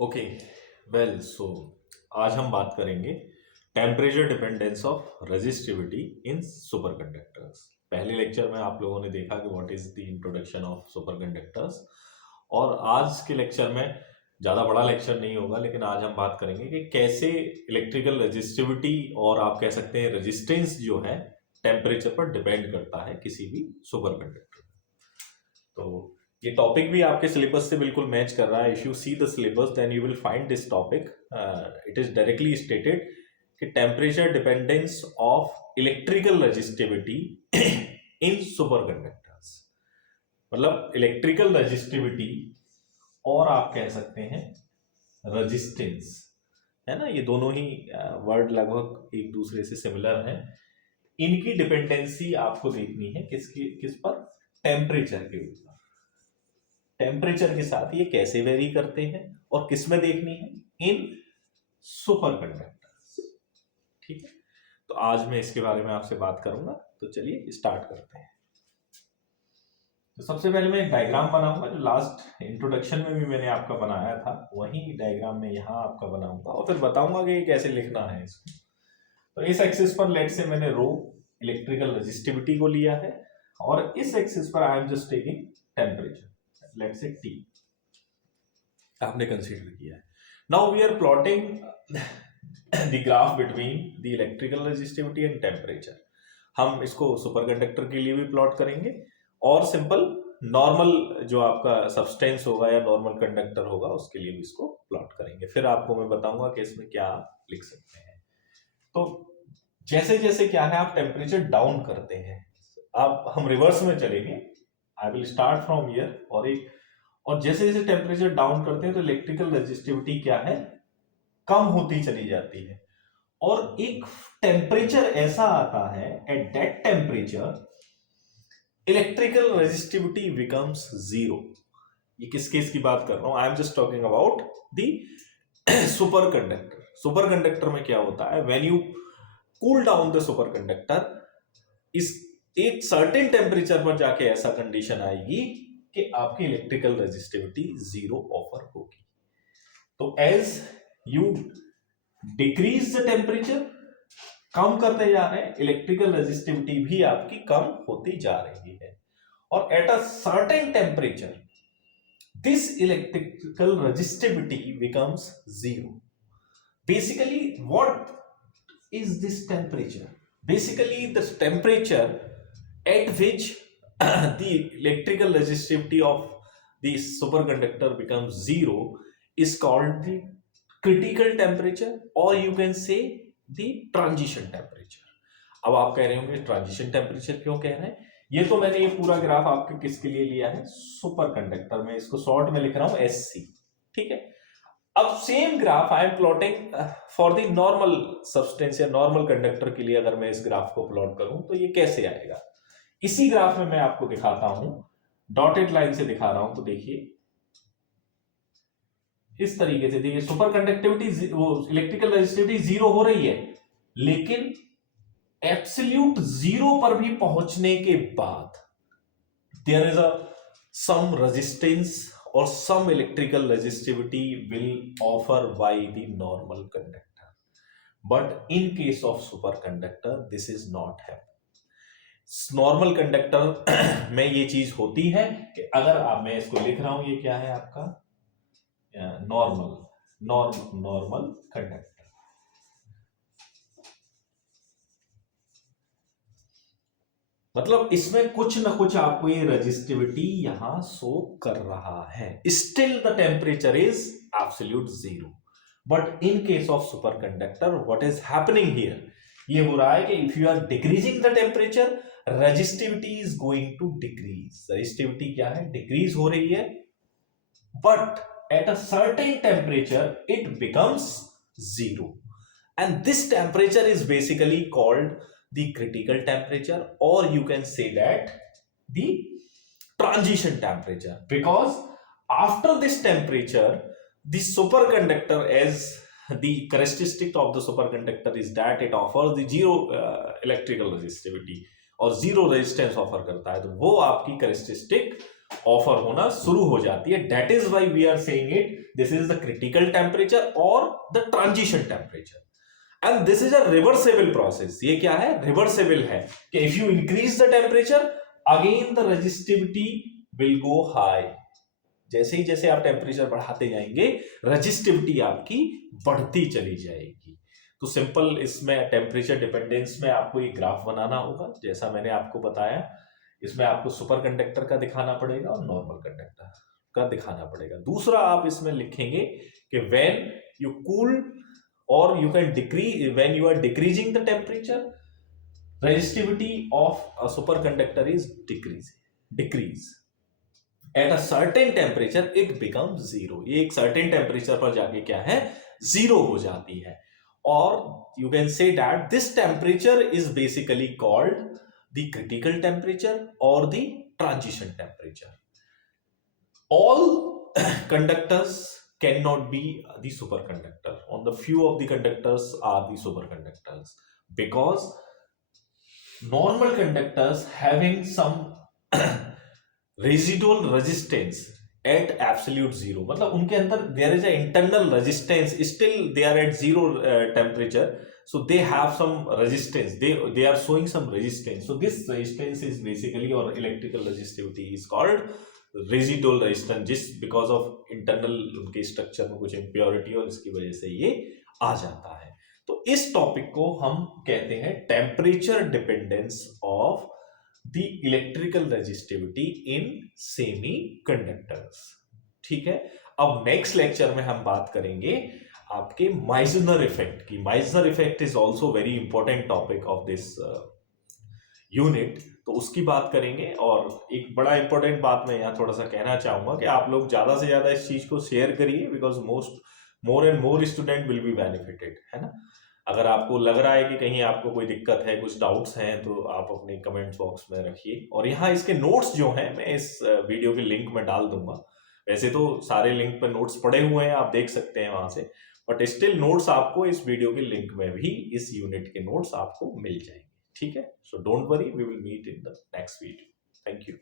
Okay well so आज हम बात करेंगे temperature dependence of resistivity in superconductors. पहले लेक्चर में आप लोगों ने देखा कि what is the introduction of superconductors, और आज के लेक्चर में ज़्यादा बड़ा लेक्चर नहीं होगा, लेकिन आज हम बात करेंगे कि कैसे इलेक्ट्रिकल रेजिस्टिविटी और आप कह सकते हैं रेजिस्टेंस जो है टेम्परेचर पर डिपेंड करता है किसी भी सुपरकंडक्टर। तो ये टॉपिक भी आपके सिलेबस से बिल्कुल मैच कर रहा है। If you see the syllabus then you will find this topic, it is directly stated कि temperature dependence of electrical resistivity in superconductors, मतलब इलेक्ट्रिकल रेजिस्टिविटी और आप कह सकते हैं रेजिस्टेंस, है ना, ये दोनों ही वर्ड लगभग एक दूसरे से सिमिलर हैं। इनकी डिपेंडेंसी आपको देखनी है किस पर? टेम्परेचर के ऊपर। टेम्परेचर के साथ ये कैसे वेरी करते हैं और किस में देखनी है? इन सुपरकंडक्टर्स। ठीक है, तो आज मैं इसके बारे में आपसे बात करूंगा। तो चलिए स्टार्ट करते हैं। तो सबसे पहले मैं एक डायग्राम बनाऊंगा जो लास्ट इंट्रोडक्शन में भी मैंने आपका बनाया था, वही डायग्राम मैं यहाँ आपका बनाऊंगा और फिर बताऊंगा कि कैसे लिखना है इसको। तो इस एक्सिस पर लेट से मैंने रो इलेक्ट्रिकल रेजिस्टिविटी को लिया है और इस एक्सिस पर I am just taking temperature, let's say T आपने कंसीडर किया है। Now we are plotting the graph between the electrical resistivity and temperature. हम इसको सुपरकंडक्टर के लिए भी प्लॉट करेंगे और सिंपल नॉर्मल जो आपका सब्सटेंस होगा या नॉर्मल कंडक्टर होगा उसके लिए भी इसको प्लॉट करेंगे। फिर आपको मैं बताऊंगा कि इसमें क्या लिख सकते हैं। तो जैसे जैसे क्या है आप टेम्परेचर डाउन करते हैं, आप हम रिवर्स में चलेंगे। I will start from here और जैसे जैसे टेम्परेचर डाउन करते हैं तो इलेक्ट्रिकल रेजिस्टिविटी क्या है? कम होती चली जाती है। और एक टेम्परेचर ऐसा आता है, at that temperature electrical resistivity becomes zero. ये किस केस की बात कर रहा हूं? आई am just talking about the superconductor. Superconductor में क्या होता है? When you cool down the superconductor, इस एक सर्टेन टेम्परेचर पर जाके ऐसा कंडीशन आएगी कि आपकी इलेक्ट्रिकल रेजिस्टिविटी जीरो ऑफर होगी। तो as you decrease the temperature, कम करते जा रहे हैं, इलेक्ट्रिकल रेजिस्टिविटी भी आपकी कम होती जा रही है। और eight a certain temperature this electrical resistivity becomes zero. Basically what is this temperature? Basically, the temperature at which the electrical resistivity of the superconductor becomes zero is called the critical temperature, or you can say the transition temperature. अब आप कह रहे होंगे transition temperature क्यों कह रहे हैं? ये तो मैंने ये पूरा ग्राफ आपके किसके लिए लिया है? सुपरकंडक्टर में। इसको शॉर्ट में लिख रहा हूं SC। ठीक है, अब same graph I am plotting for the normal substance या नॉर्मल कंडक्टर के लिए। अगर मैं इस ग्राफ को प्लॉट करूं तो ये कैसे आएगा? इसी ग्राफ में मैं आपको दिखाता हूं, डॉटेड लाइन से दिखा रहा हूं। तो देखिए इस तरीके से, देखिए सुपर कंडक्टिविटी, वो इलेक्ट्रिकल रेजिस्टिविटी जीरो हो रही है, लेकिन एब्सोल्यूट जीरो पर भी पहुंचने के बाद there is a some resistance or some electrical resistivity will offer by the normal conductor, but in case of superconductor this is not happen. Normal conductor में ये चीज होती है कि अगर आप, मैं इसको लिख रहा हूं, ये क्या है आपका? Normal conductor. मतलब इसमें कुछ ना कुछ आपको ये रेजिस्टिविटी यहां शो कर रहा है। Still the temperature is absolute zero, but in case of superconductor what is happening here? ये हो रहा है कि if you are decreasing the temperature, resistivity is going to decrease. Resistivity क्या है? डिक्रीज हो रही है, but at a certain temperature it becomes zero, and this temperature is basically called the critical temperature, or you can say that the transition temperature, because after this temperature the superconductor, as the characteristic of the superconductor is that it offers the zero electrical resistivity और zero resistance offer करता है, तो वो आपकी characteristic offer होना शुरू हो जाती है. That is why we are saying it this is the critical temperature और the transition temperature. And this is a reversible process. ये क्या है? रिवर्सेबल है कि if you increase the temperature again the resistivity will go high. जैसे ही जैसे आप टेम्परेचर बढ़ाते जाएंगे रेजिस्टिविटी आपकी बढ़ती चली जाएगी. तो सिंपल इसमें टेम्परेचर डिपेंडेंस में आपको एक ग्राफ बनाना होगा जैसा मैंने आपको बताया. इसमें आपको सुपर कंडक्टर का दिखाना पड़ेगा और नॉर्मल कंडक्टर का दिखाना पड़ेगा. दूसरा आप इसमें लिखेंगे कि व्हेन यू कूल और you can decrease when you are decreasing the temperature resistivity of a superconductor is decrease at a certain temperature it becomes zero. ये एक certain temperature पर जाके क्या है? Zero हो जाती है. और you can say that this temperature is basically called the critical temperature or the transition temperature. All conductors cannot be the superconductor. On the few of the conductors are the superconductors because normal conductors having some residual resistance at absolute zero. मतलब उनके अंदर there is a internal resistance still they are at zero temperature, so they have some resistance, they are showing some resistance. So this resistance is basically, or electrical resistivity is called residual resistance, just because of internal उनके structure में कुछ impurity और इसकी वजह से ये आ जाता है. तो इस टॉपिक को हम कहते हैं temperature dependence of the electrical resistivity in semi conductors. ठीक है. अब नेक्स्ट लेक्चर में हम बात करेंगे आपके माइजनर इफेक्ट की. Meissner effect is also very important topic of this unit. तो उसकी बात करेंगे. और एक बड़ा इंपॉर्टेंट बात मैं यहाँ थोड़ा सा कहना चाहूंगा कि आप लोग ज्यादा से ज्यादा इस चीज को शेयर करिए because more and more student will be benefited, है ना. अगर आपको लग रहा है कि कहीं आपको कोई दिक्कत है, कुछ डाउट्स हैं, तो आप अपने कमेंट्स बॉक्स में रखिए. और यहाँ इसके नोट्स जो हैं मैं इस वीडियो के लिंक में डाल दूंगा. वैसे तो सारे लिंक पर नोट्स पड़े हुए हैं, आप देख सकते हैं वहां से, बट स्टिल नोट्स आपको इस वीडियो के लिंक में भी इस यूनिट के नोट्स आपको मिल जाएंगे. ठीक है. So don't worry, we will meet in the next video. Thank you.